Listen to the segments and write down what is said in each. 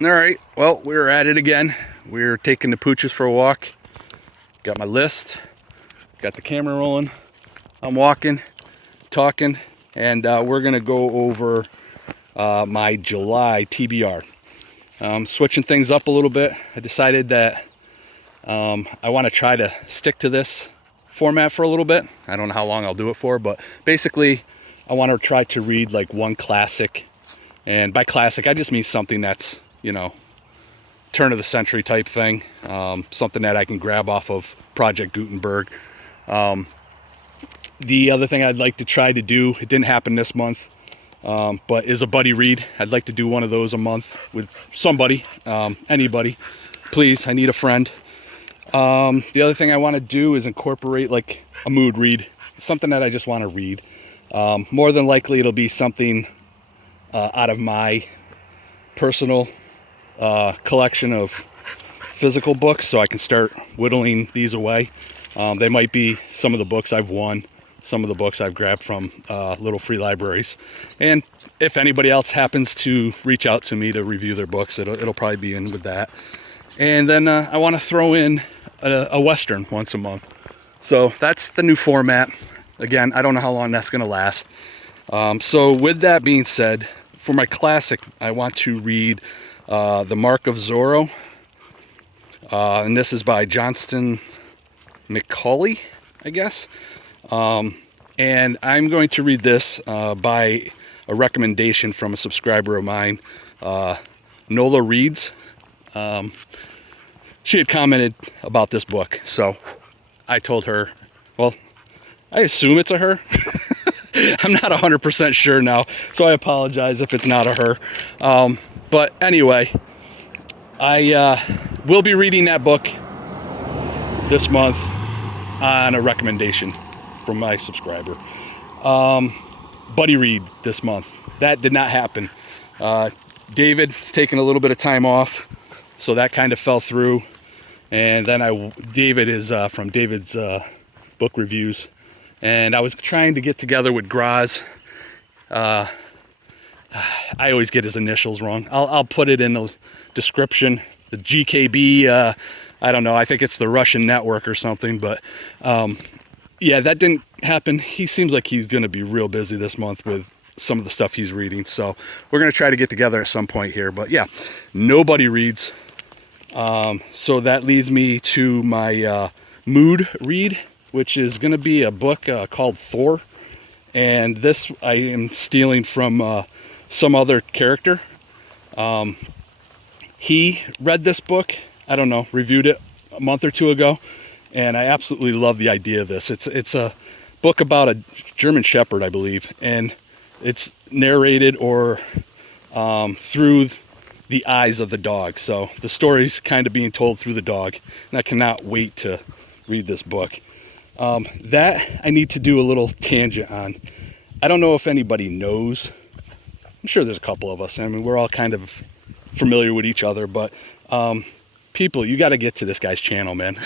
All right, well, we're at it again. We're taking the pooches for a walk. Got my list, got the camera rolling. I'm walking, talking, and we're gonna go over my July TBR. Switching things up a little bit. I decided that I want to try to stick to this format for a little bit. I don't know how long I'll do it for, but basically I want to try to read like one classic. And by classic, I just mean something that's, turn of the century type thing. Something that I can grab off of Project Gutenberg. The other thing I'd like to try to do, it didn't happen this month, but is a buddy read. I'd like to do one of those a month with somebody, anybody. Please, I need a friend. The other thing I want to do is incorporate like a mood read, something that I just want to read. More than likely it'll be something out of my personal collection of physical books, so I can start whittling these away. They might be some of the books I've won, some of the books I've grabbed from little free libraries, and if anybody else happens to reach out to me to review their books, it'll probably be in with that. And then I want to throw in a Western once a month. So that's the new format. Again, I don't know how long that's going to last. So with that being said, for my classic, I want to read The Mark of Zorro. And this is by Johnston McCauley, I guess. And I'm going to read this by a recommendation from a subscriber of mine, Nola Reads. She had commented about this book, so I told her, well, I assume it's a her. I'm not 100% sure now, so I apologize if it's not a her. But anyway, I will be reading that book this month on a recommendation from my subscriber. Buddy read this month. That did not happen. David's taking a little bit of time off, so that kind of fell through. And then David is from David's book reviews, and I was trying to get together with Grozz. I always get his initials wrong. I'll put it in the description. The GKB. I don't know. I think it's the Russian network or something. But yeah, that didn't happen. He seems like he's going to be real busy this month with some of the stuff he's reading. So we're going to try to get together at some point here. But yeah, nobody reads. So that leads me to my mood read, which is going to be a book called Thor. And this I am stealing from some other character. He read this book, I don't know, reviewed it a month or two ago, and I absolutely love the idea of this. It's a book about a German Shepherd, I believe, and it's narrated or through the eyes of the dog. So the story's kind of being told through the dog, and I cannot wait to read this book. That I need to do a little tangent on. I don't know if anybody knows. I'm sure there's a couple of us. I mean, we're all kind of familiar with each other, but people, you got to get to this guy's channel, man.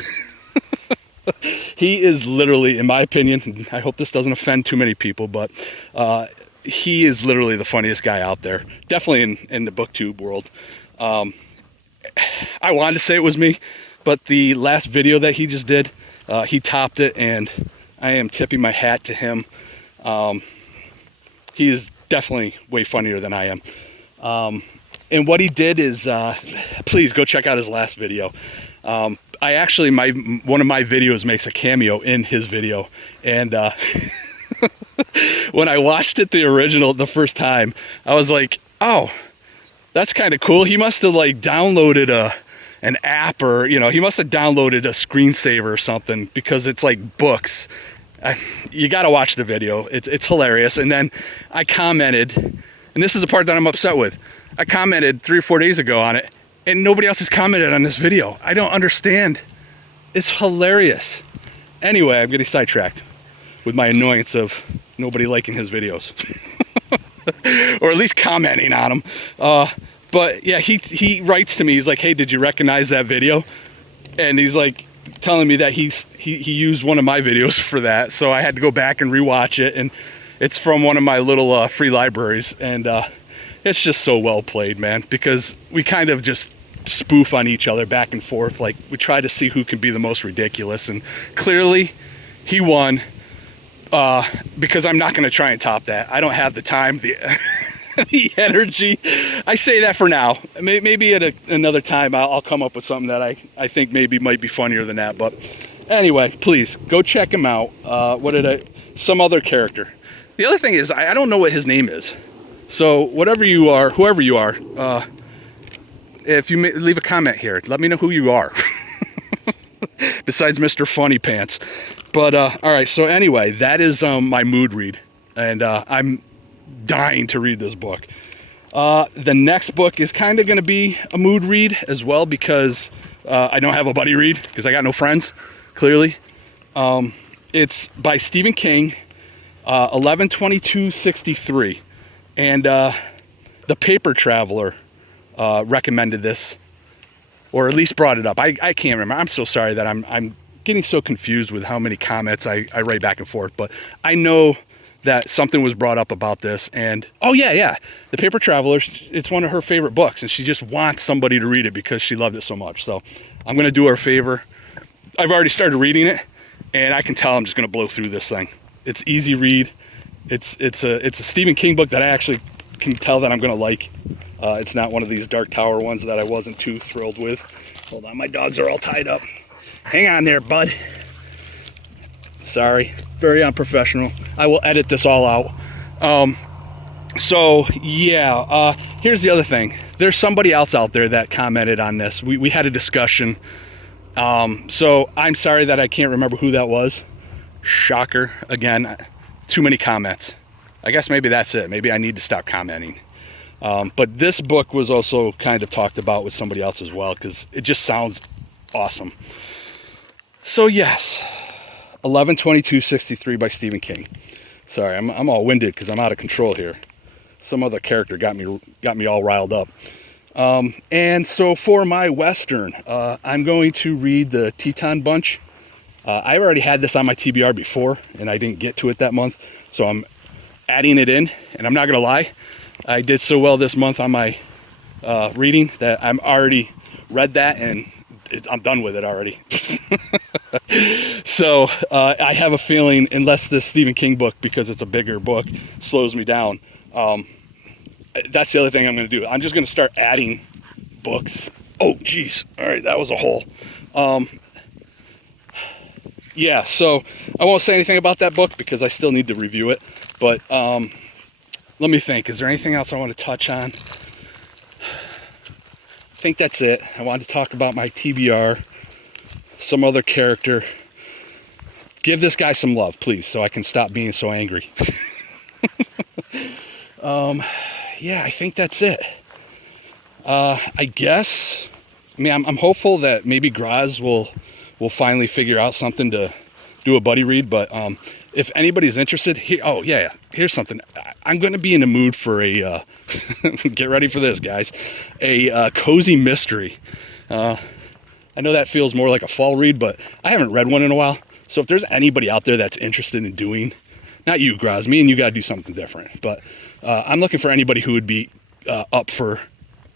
He is literally, in my opinion, I hope this doesn't offend too many people, but he is literally the funniest guy out there. Definitely in the booktube world. I wanted to say it was me, but the last video that he just did, he topped it, and I am tipping my hat to him. He is definitely way funnier than I am. And what he did is, please go check out his last video. I actually, one of my videos makes a cameo in his video. And when I watched it the first time, I was like, oh, that's kind of cool. He must have like downloaded an app, or, he must have downloaded a screensaver or something, because it's like books. You got to watch the video. It's hilarious. And then I commented, and this is the part that I'm upset with. I commented 3 or 4 days ago on it, and nobody else has commented on this video. I don't understand. It's hilarious. Anyway, I'm getting sidetracked with my annoyance of nobody liking his videos. Or at least commenting on them. But yeah, he writes to me. He's like, hey, did you recognize that video? And he's like telling me that he used one of my videos for that. So I had to go back and rewatch it. And it's from one of my little free libraries. And it's just so well played, man, because we kind of just spoof on each other back and forth. Like, we try to see who can be the most ridiculous, and clearly he won, because I'm not going to try and top that. I don't have the time, the the energy. I say that for now. Maybe at another time I'll come up with something that I think maybe might be funnier than that. But anyway, please go check him out. Some other character. The other thing is, I don't know what his name is. So whatever you are, whoever you are, if you leave a comment here, let me know who you are. Besides Mr. Funny Pants. But all right, so anyway, that is my mood read, and I'm dying to read this book. The next book is kind of going to be a mood read as well, because I don't have a buddy read because I got no friends, clearly. It's by Stephen King, 11/22/63, and the Paper Traveler recommended this, or at least brought it up. I can't remember. I'm so sorry that I'm getting so confused with how many comments I write back and forth, but I know that something was brought up about this, and oh yeah, The Paper Traveler, it's one of her favorite books, and she just wants somebody to read it because she loved it so much. So I'm going to do her a favor. I've already started reading it, and I can tell I'm just going to blow through this thing. It's easy read. It's a Stephen King book that I actually can tell that I'm going to like. It's not one of these Dark Tower ones that I wasn't too thrilled with. Hold on, my dogs are all tied up. Hang on there, bud. Sorry, very unprofessional. I will edit this all out. So yeah, here's the other thing. There's somebody else out there that commented on this. We had a discussion. So I'm sorry that I can't remember who that was. Shocker. Again, too many comments. I guess maybe that's it. Maybe I need to stop commenting. But this book was also kind of talked about with somebody else as well, because it just sounds awesome. So yes, 11/22/63 by Stephen King. Sorry, I'm all winded because I'm out of control here. Some other character got me all riled up. And so for my Western, I'm going to read the Teton Bunch. I already had this on my TBR before, and I didn't get to it that month, so I'm adding it in. And I'm not gonna lie, I did so well this month on my reading that I'm already read that, and I'm done with it already. So I have a feeling, unless this Stephen King book, because it's a bigger book, slows me down, that's the other thing I'm going to do. I'm just going to start adding books. Oh, geez. All right, that was a hole. Yeah, so I won't say anything about that book because I still need to review it. But let me think. Is there anything else I want to touch on? I think that's it. I wanted to talk about my TBR, some other character. Give this guy some love, please, so I can stop being so angry. Yeah, I think that's it. I guess. I mean, I'm hopeful that maybe Grozz will finally figure out something to do a buddy read. But if anybody's interested, here's something. I'm going to be in the mood for a get ready for this, guys. A cozy mystery. I know that feels more like a fall read, but I haven't read one in a while. So if there's anybody out there that's interested in doing, not you, Grozz, me and you got to do something different. But I'm looking for anybody who would be up for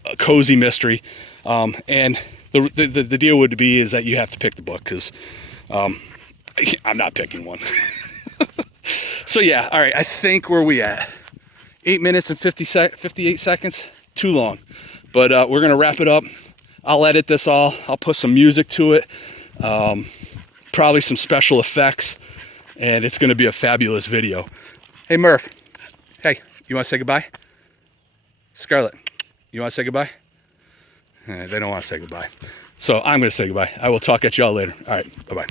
a cozy mystery. And the deal would be is that you have to pick the book, because I'm not picking one. So yeah, all right, I think where we at? 8 minutes and 58 seconds, too long. But we're gonna wrap it up. I'll edit this all. I'll put some music to it, probably some special effects, and it's gonna be a fabulous video. Hey Murph, hey, you wanna say goodbye? Scarlett, you wanna say goodbye? They don't wanna say goodbye. So I'm gonna say goodbye. I will talk at y'all later. All right, bye-bye.